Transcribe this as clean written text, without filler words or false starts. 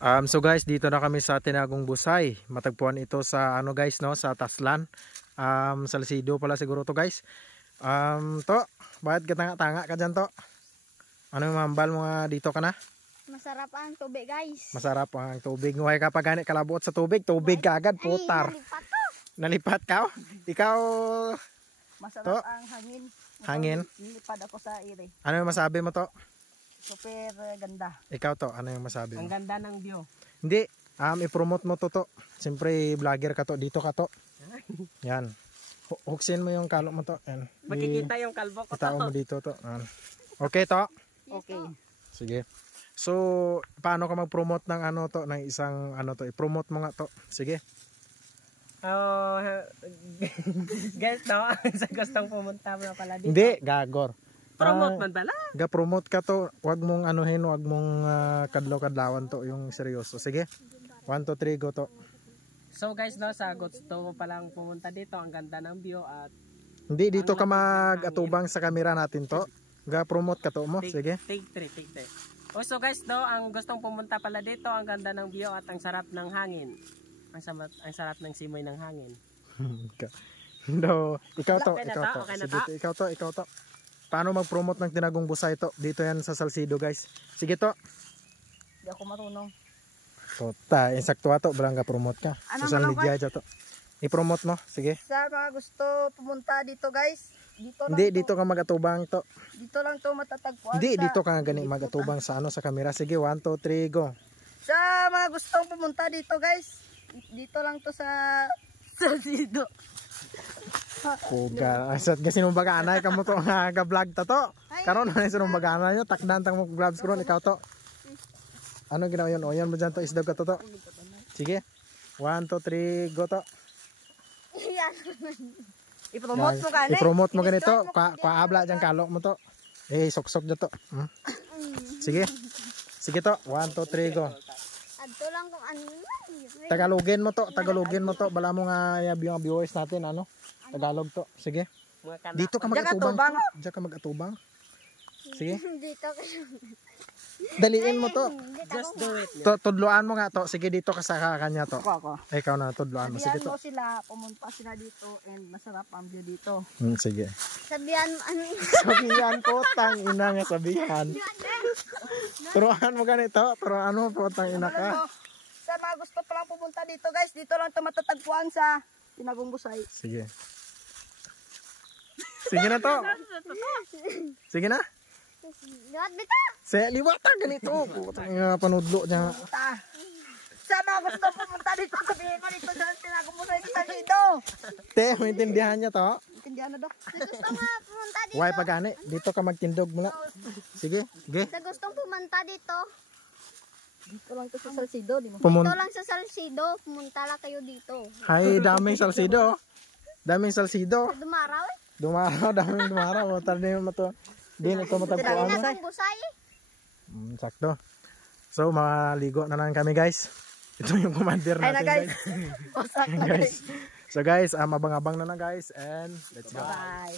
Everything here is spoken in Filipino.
So guys, dito na kami sa Tinagong Busay. Matagpuan ito sa ano guys, no, sa Taslan. Salsido pala siguro to guys. To, bakit katanga-tanga ka dyan to? Ano yung mambal mo nga dito ka na? Masarap ang tubig guys. Masarap ang tubig. Nguhay ka pa ganit kalabot sa tubig. Tubig ka agad, putar. Nalipat to. Nalipat ka? Ikaw? Masarap To? ang hangin. Hangin? Nilipad ako sa ire. Ano yung masabi mo to? Super ganda. Ikaw to, ano yung masabi mo? Ang ganda ng view. Hindi, i-promote mo to. Siyempre, vlogger ka to. Dito ka to. Yan. Huksin mo yung kalo mo to. Yan. Makikita yung kalbo ko Itao to. mo dito to. Yan. Okay to? Okay. Sige. So, paano ka mag-promote ng ano to? Ng isang ano to? I-promote mo nga to. Sige. Guys, no? Sa gustong pumunta mo pala dito. Hindi, gagor. Promote man pala. Ga-promote ka to. Huwag mong anuhin, huwag mong kadlaw-kadlawan to. Yung seryoso. Sige. 1, 2, 3, go to. So guys, no, sa gusto pa lang pumunta dito. Ang ganda ng view at Hindi, dito ka mag-atubang sa camera natin to. Ga-promote ka to mo. Sige. take 3. So guys, no, ang gustong pumunta pala dito, ang ganda ng view at ang sarap ng hangin. Ang sarap ng simoy ng hangin. No, ikaw to, Okay na ikaw to? to. Okay na Sige, to? ikaw to. Paano mag-promote ng Tinagong Busay to? Dito yan sa Salsido guys. Sige to. Hindi ako marunong. Tota, insakto to, balang ga-promote ka. Ano Social naman, media dyan to. I-promote mo, sige. Sa mga gusto pumunta dito guys, dito lang Hindi, to. dito ka mag-atubang to. Dito lang to matatagpuan. Hindi, sa, dito ka nga gani mag-atubang sa ano sa camera. Sige, 1, 2, 3, go. Sa mga gustong pumunta dito guys, dito lang to sa Salsido. Puga, asat kasi nung baga anay kamo to nga ga-vlog ta to. Karon na sa nung baga anay nyo, takdan tang mo vlog scroll ikaw to. Ano ginawa yun? O yan mo dyan to, isdog ka to to. Sige. 1, 2, 3, go to. I-promote mo ka I-promote mo ganito. Kaabla dyan kalo mo to. Sok-sok dyan to. Sige. Sige to. 1, 2, 3, go. Adto lang kung ano. Tagalogin mo to. Tagalogin mo to. Bala mo nga yung viewers natin. Ano? Tagalog to. Sige. Dito ka mag-atubang. Diyan ka mag-atubang. Sige. Dito kayo. Daliin mo to. Just do it. Tudloan mo nga to. Sige, dito ka sa kanya to. Ako. Ikaw na, tudloan mo. Sige Sabihan to. mo sila, pumunta sila dito and masarap ang view dito. Sige. Sabihan mo ano. Sabihan po, tang ina nga sabihan. Turuan mo ganito. Turuan mo po, tang ina ka. Sa mga gusto pa lang pumunta dito guys, dito lang ito matatagpuan sa Tinagong Busay. Sige. Sige na to. Sige na. Liwat bita. Sa liwata ganito. Putang ina panudlo niya. Sa mga gusto pumunta dito, sabihin mo dito sa Tinagong Busay sa Salsido. Te, maintindihan niya to. Intindihan na daw. Sa gustong pumunta dito. Why pagani? Dito ka magtindog mga. Sige. Sige. Sa gustong pumunta dito. Dito lang ito sa Salsido, di mo? Dito lang sa Salsido. Pumunta lang kayo dito. Hay, daming salsido. Daming salsido. Dumaraw eh. Dumaraw, daming dumaraw. Tarde mo to. Di na to matagpuan mo. Tinagong Busay eh. Sakto. So, maligo na lang kami guys. Ito yung commander Ay na natin guys. guys. Wasak na guys. So guys, abang-abang na guys and let's go. Bye.